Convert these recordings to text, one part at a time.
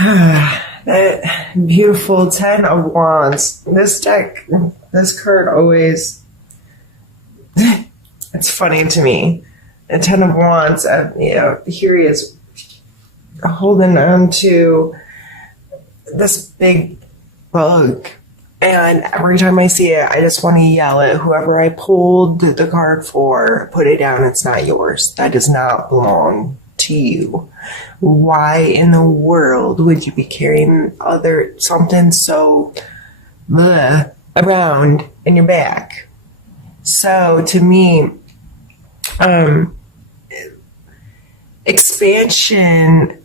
That beautiful 10 of Wands. This deck, this card always, it's funny to me. The 10 of Wands, here he is holding on to this big bug. And every time I see it, I just want to yell at whoever I pulled the card for, put it down, it's not yours. That does not belong to you. Why in the world would you be carrying something so around in your back? So to me, expansion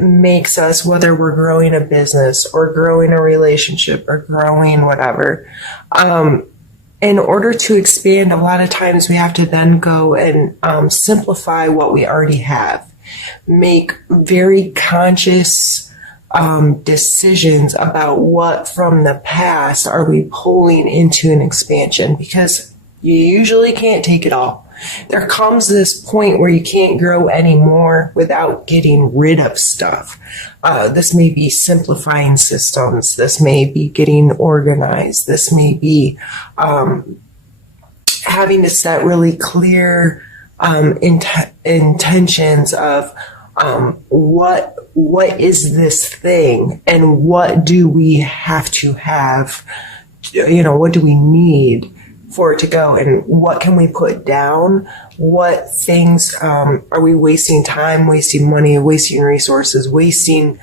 makes us, whether we're growing a business or growing a relationship or growing whatever, in order to expand, a lot of times we have to then go and simplify what we already have, make very conscious decisions about what from the past are we pulling into an expansion, because you usually can't take it all. There comes this point where you can't grow anymore without getting rid of stuff. This may be simplifying systems. This may be getting organized. This may be having to set really clear intentions of what is this thing and what do we have to have, what do we need for it to go, and what can we put down? What things are we wasting time, wasting money, wasting resources, wasting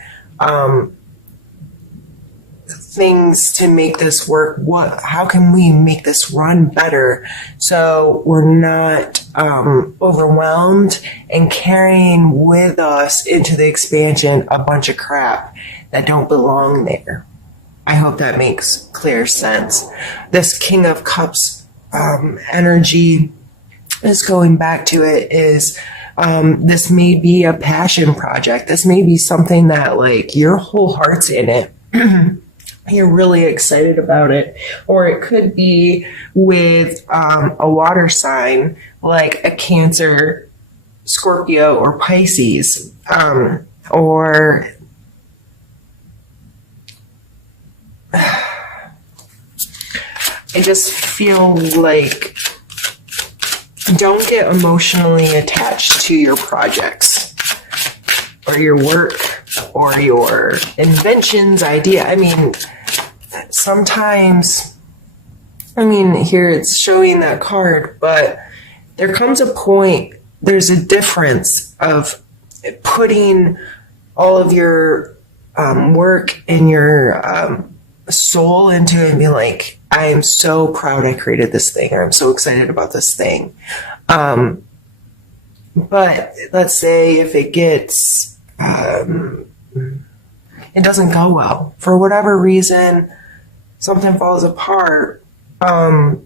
things to make this work? How can we make this run better so we're not overwhelmed and carrying with us into the expansion a bunch of crap that don't belong there? I hope that makes clear sense. This King of Cups energy is going back to it is this may be a passion project. This may be something that like your whole heart's in it. You're really excited about it. Or it could be with a water sign like a Cancer, Scorpio, or Pisces. Or I just feel like don't get emotionally attached to your projects or your work or your inventions, idea. I mean, sometimes, here it's showing that card, but there comes a point, there's a difference of putting all of your work and your soul into it and be like, I am so proud I created this thing, or I'm so excited about this thing. But let's say if it gets, it doesn't go well. For whatever reason, something falls apart. Are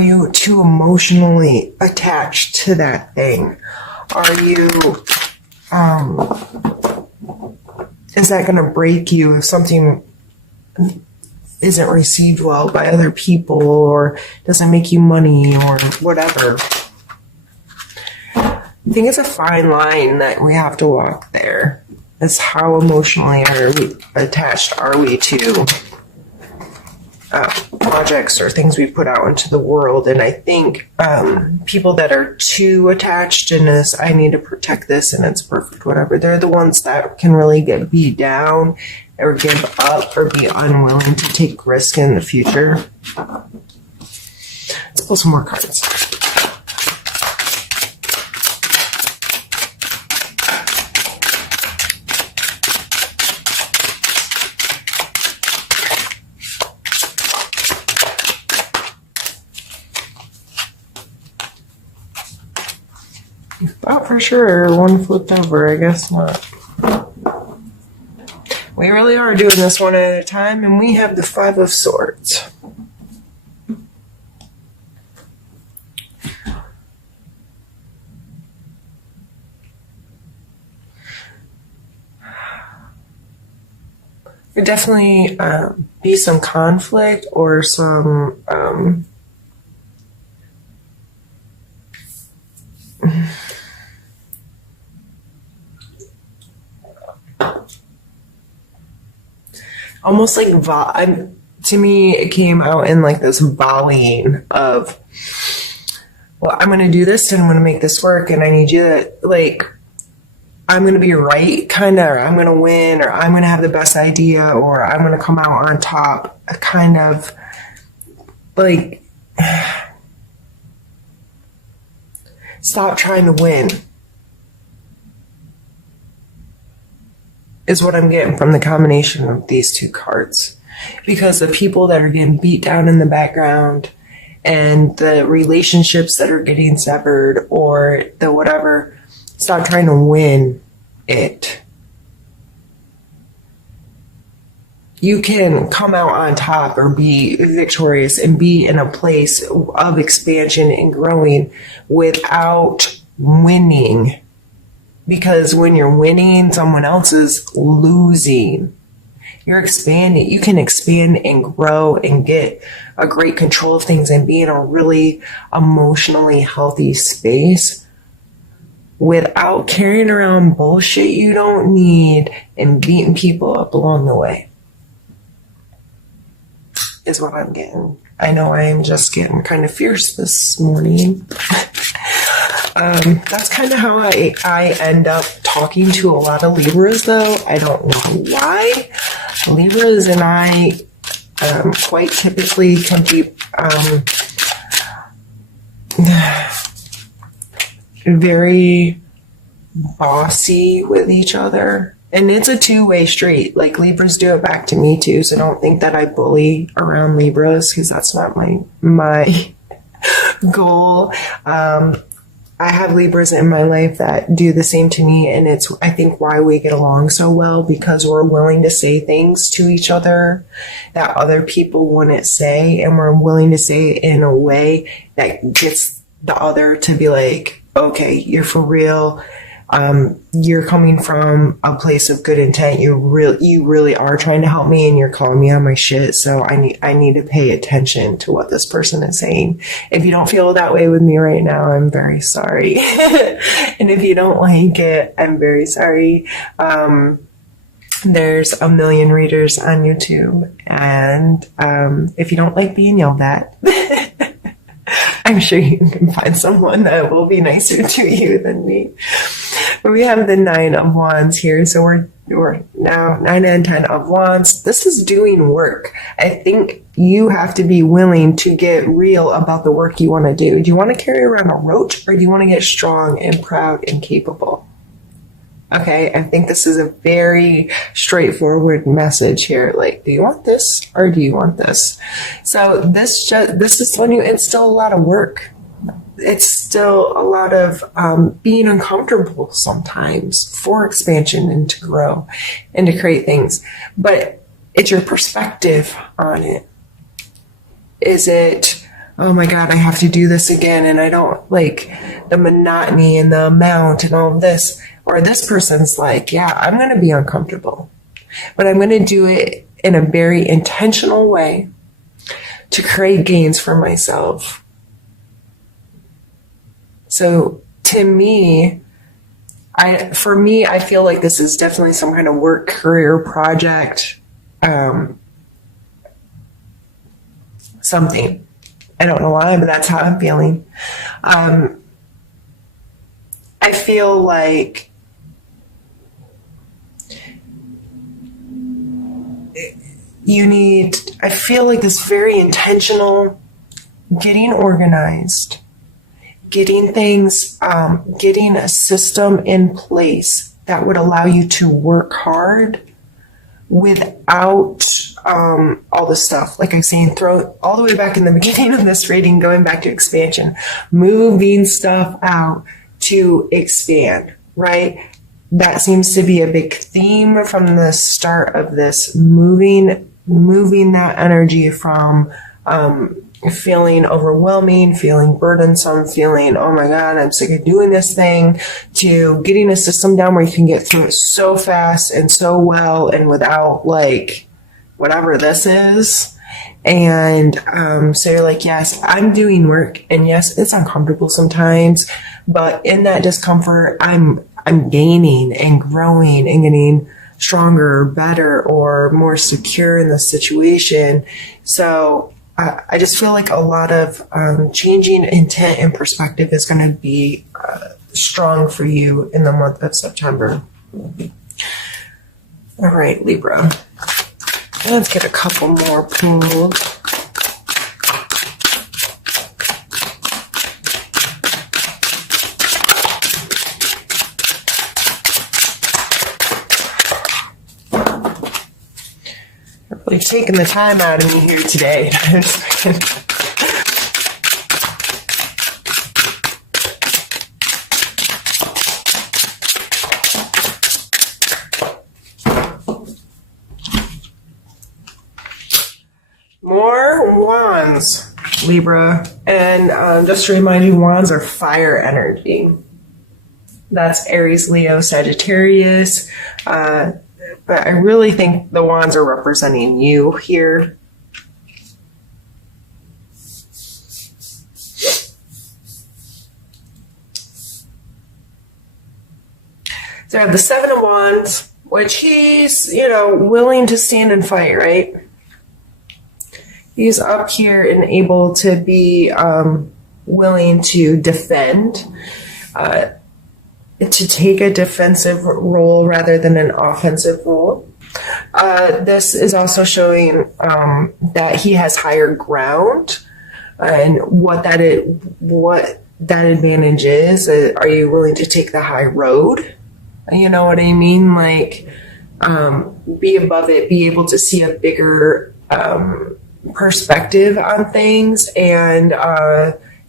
you too emotionally attached to that thing? Are you, is that going to break you if something isn't received well by other people or doesn't make you money or whatever? I think it's a fine line that we have to walk there. It's how emotionally attached are we to projects or things we put out into the world. And I think people that are too attached in this, I need to protect this and it's perfect, whatever, they're the ones that can really get beat down or give up or be unwilling to take risk in the future. Let's pull some more cards. Thought for sure one flipped over, I guess not. We really are doing this one at a time, and we have the Five of Swords. There definitely be some conflict or some almost like to me, it came out in like this volleying of, well, I'm going to do this and I'm going to make this work, and I need you to, like, I'm going to be right, kind of, or I'm going to win, or I'm going to have the best idea, or I'm going to come out on top, kind of like, stop trying to win, is what I'm getting from the combination of these two cards. Because the people that are getting beat down in the background, and the relationships that are getting severed, or the whatever, stop trying to win it. You can come out on top or be victorious and be in a place of expansion and growing without winning. Because when you're winning, someone else is losing. You're expanding. You can expand and grow and get a great control of things and be in a really emotionally healthy space without carrying around bullshit you don't need and beating people up along the way, is what I'm getting. I know I am just getting kind of fierce this morning. That's kind of how I end up talking to a lot of Libras, though. I don't know why. Libras and I quite typically can be very bossy with each other. And it's a two-way street. Like, Libras do it back to me, too. So don't think that I bully around Libras, because that's not my goal. I have Libras in my life that do the same to me, and it's, I think, why we get along so well, because we're willing to say things to each other that other people wouldn't say, and we're willing to say it in a way that gets the other to be like, okay, you're for real. You're coming from a place of good intent. You really are trying to help me, and you're calling me on my shit. So I need to pay attention to what this person is saying. If you don't feel that way with me right now, I'm very sorry. And if you don't like it, I'm very sorry. There's a million readers on YouTube, and if you don't like being yelled at, I'm sure you can find someone that will be nicer to you than me. But we have the 9 of Wands here, so we're now 9 and 10 of Wands. This is doing work. I think you have to be willing to get real about the work you want to do. Do you want to carry around a roach, or do you want to get strong and proud and capable? Okay, I think this is a very straightforward message here. Like, do you want this, or do you want this? So this is when it's still a lot of work. It's still a lot of being uncomfortable sometimes for expansion and to grow and to create things. But it's your perspective on it. Is it, oh my God, I have to do this again, and I don't like the monotony and the amount and all of this? Or this person's like, yeah, I'm going to be uncomfortable, but I'm going to do it in a very intentional way to create gains for myself. So to me, I feel like this is definitely some kind of work, career, project, something. I don't know why, but that's how I'm feeling. I feel like I feel like this very intentional, getting organized, getting things, getting a system in place that would allow you to work hard without all the stuff. Like I'm saying, throw all the way back in the beginning of this reading, going back to expansion, moving stuff out to expand, right? That seems to be a big theme from the start of this, moving that energy from feeling overwhelming, feeling burdensome, feeling, oh my God, I'm sick of doing this thing, to getting a system down where you can get through it so fast and so well and without like whatever this is. And so you're like, yes, I'm doing work, and yes, it's uncomfortable sometimes, but in that discomfort, I'm gaining and growing and getting stronger, better, or more secure in the situation. So I just feel like a lot of changing intent and perspective is going to be strong for you in the month of September. All right, Libra. Let's get a couple more pulled. Really taking the time out of me here today. More wands, Libra. And just to remind you, wands are fire energy. That's Aries, Leo, Sagittarius. But I really think the wands are representing you here. So I have the Seven of Wands, which he's, willing to stand and fight, right? He's up here and able to be willing to defend, to take a defensive role rather than an offensive role. This is also showing that he has higher ground, and what that advantage is. Are you willing to take the high road? You know what I mean? Like, be above it, be able to see a bigger perspective on things, and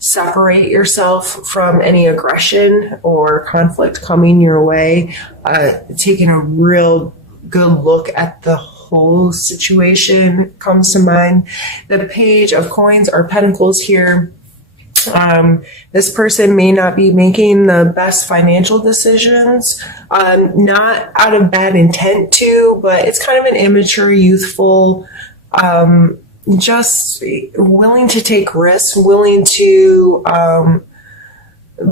separate yourself from any aggression or conflict coming your way, taking a real good look at the whole situation comes to mind. The Page of Coins or Pentacles here. This person may not be making the best financial decisions, not out of bad intent to, but it's kind of an immature, youthful, just willing to take risks, willing to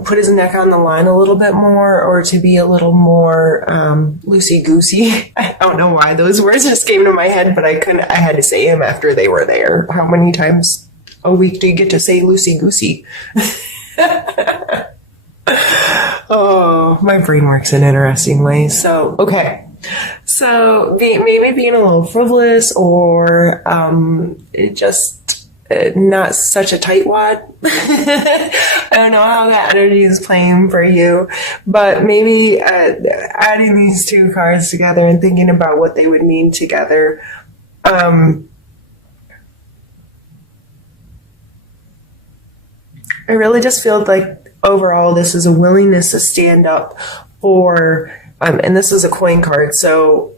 put his neck on the line a little bit more, or to be a little more loosey-goosey. I don't know why those words just came to my head, but I had to say them after they were there. How many times a week do you get to say loosey-goosey? Oh, my brain works in interesting ways. So, okay. So maybe being a little frivolous, or just not such a tightwad. I don't know how that energy is playing for you, but maybe adding these two cards together and thinking about what they would mean together. I really just feel like overall this is a willingness to stand up for, and this is a coin card, so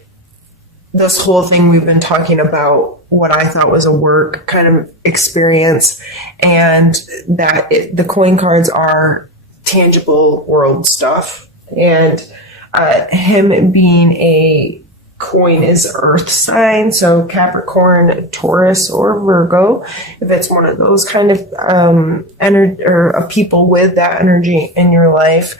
this whole thing we've been talking about what I thought was a work kind of experience, and that the coin cards are tangible world stuff, and him being a coin is earth sign, so Capricorn, Taurus, or Virgo, if it's one of those kind of energy or people with that energy in your life.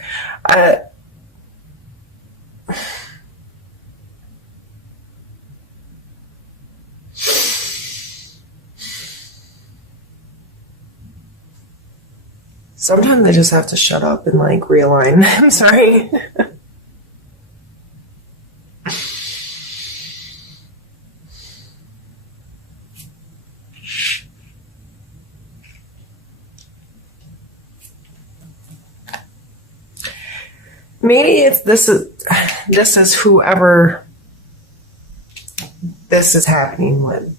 Sometimes I just have to shut up and like realign. I'm sorry. Maybe it's this is whoever this is happening with.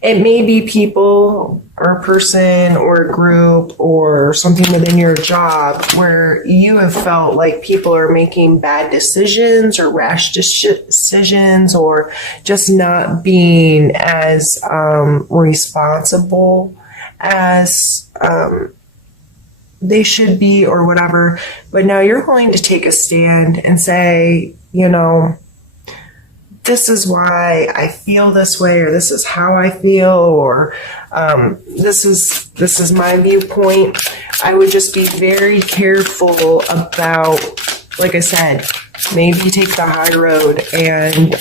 It may be people or a person or a group or something within your job where you have felt like people are making bad decisions or rash decisions, or just not being as responsible as they should be, or whatever. But now you're willing to take a stand and say, this is why I feel this way, or this is how I feel, or this is my viewpoint. I would just be very careful about, like I said, maybe take the high road and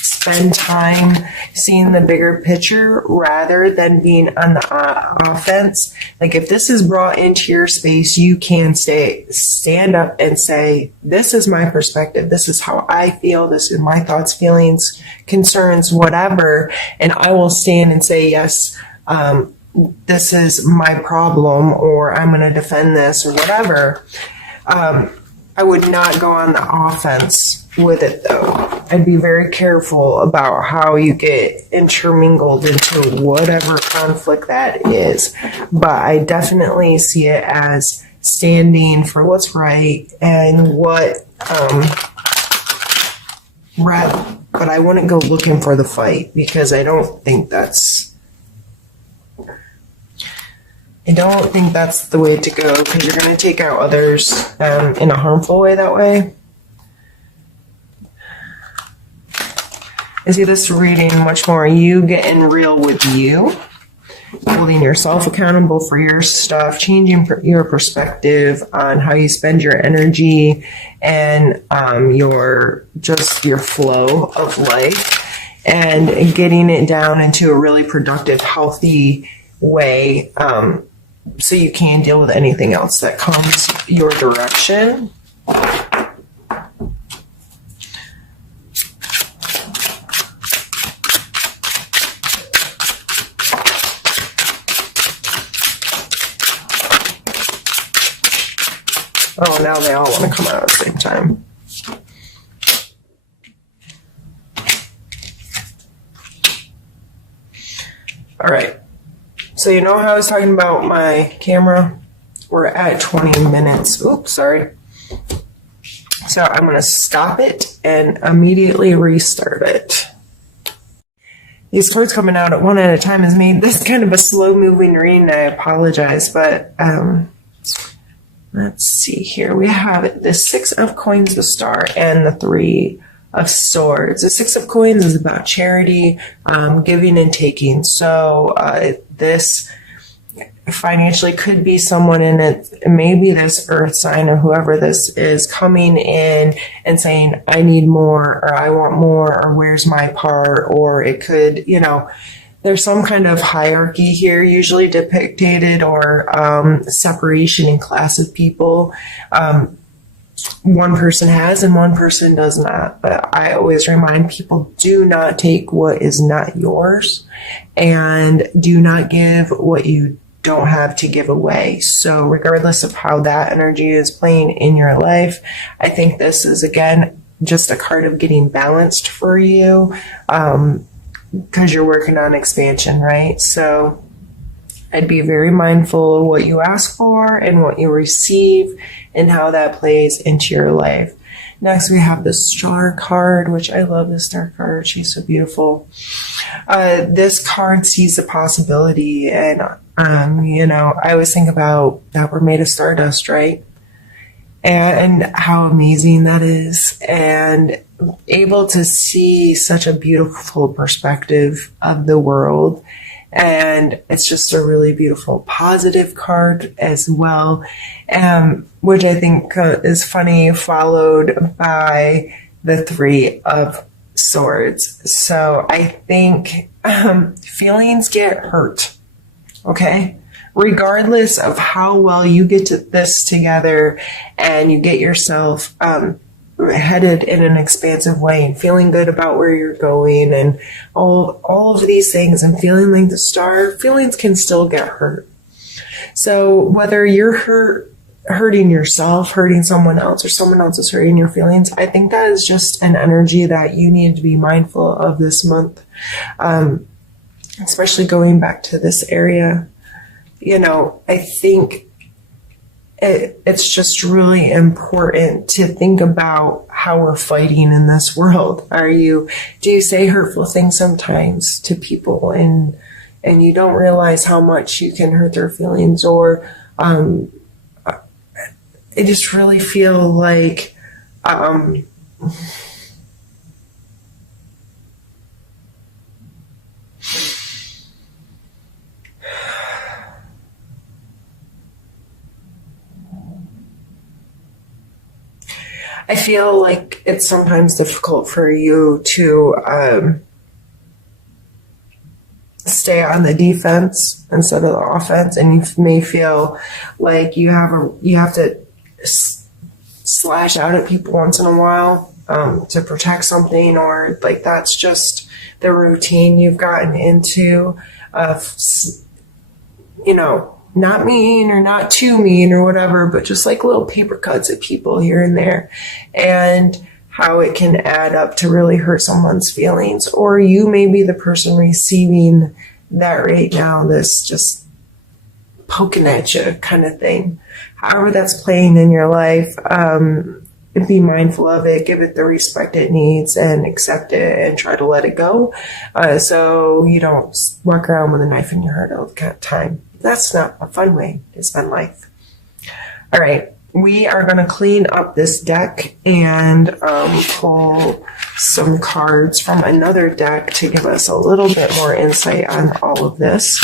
spend time seeing the bigger picture rather than being on the offense. Like if this is brought into your space, you can stand up and say, this is my perspective. This is how I feel. This is my thoughts, feelings, concerns, whatever. And I will stand and say, yes, this is my problem, or I'm going to defend this, or whatever. I would not go on the offense with it, though. I'd be very careful about how you get intermingled into whatever conflict that is. But I definitely see it as standing for what's right and what, but I wouldn't go looking for the fight, because I don't think that's the way to go, because you're going to take out others in a harmful way that way. I see this reading much more you getting real with you, holding yourself accountable for your stuff, changing your perspective on how you spend your energy and your flow of life, and getting it down into a really productive, healthy way, so you can deal with anything else that comes your direction. Oh, now they all want to come out at the same time. All right. So you know how I was talking about my camera? We're at 20 minutes. Oops, sorry. So I'm going to stop it and immediately restart it. These cards coming out at one at a time has made this kind of a slow-moving reading. I apologize, but let's see here. We have the Six of Coins, the Star, and the Three of Swords. The Six of Coins is about charity, giving and taking. So this financially could be someone in it, maybe this earth sign or whoever this is, coming in and saying, I need more, or I want more, or where's my part? Or it could, there's some kind of hierarchy here, usually depicted, or separation in class of people. One person has and one person does not. But I always remind people, do not take what is not yours, and do not give what you don't have to give away. So regardless of how that energy is playing in your life, I think this is, again, just a card of getting balanced for you, because you're working on expansion, right? So I'd be very mindful of what you ask for and what you receive and how that plays into your life. Next, we have the Star card, which I love the Star card. She's so beautiful. This card sees the possibility, and, I always think about that we're made of stardust, right? And how amazing that is, and able to see such a beautiful perspective of the world. And it's just a really beautiful, positive card as well, which I think is funny, followed by the Three of Swords. So I think feelings get hurt, okay? Regardless of how well you get this together and you get yourself headed in an expansive way and feeling good about where you're going and all of these things, and feeling like the Star, feelings can still get hurt. So whether you're hurting yourself, hurting someone else, or someone else is hurting your feelings, I think that is just an energy that you need to be mindful of this month, especially going back to this area. I think it's just really important to think about how we're fighting in this world. Do you say hurtful things sometimes to people, and you don't realize how much you can hurt their feelings? Or I just really feel like I feel like it's sometimes difficult for you to stay on the defense instead of the offense, and you may feel like you have to slash out at people once in a while to protect something, or like that's just the routine you've gotten into of, you know, not mean or not too mean or whatever, but just like little paper cuts at people here and there, and how it can add up to really hurt someone's feelings. Or you may be the person receiving that right now, this just poking at you kind of thing. However that's playing in your life, be mindful of it, give it the respect it needs, and accept it and try to let it go, so you don't walk around with a knife in your heart all the time. That's not a fun way to spend life. All right, we are going to clean up this deck and pull some cards from another deck to give us a little bit more insight on all of this.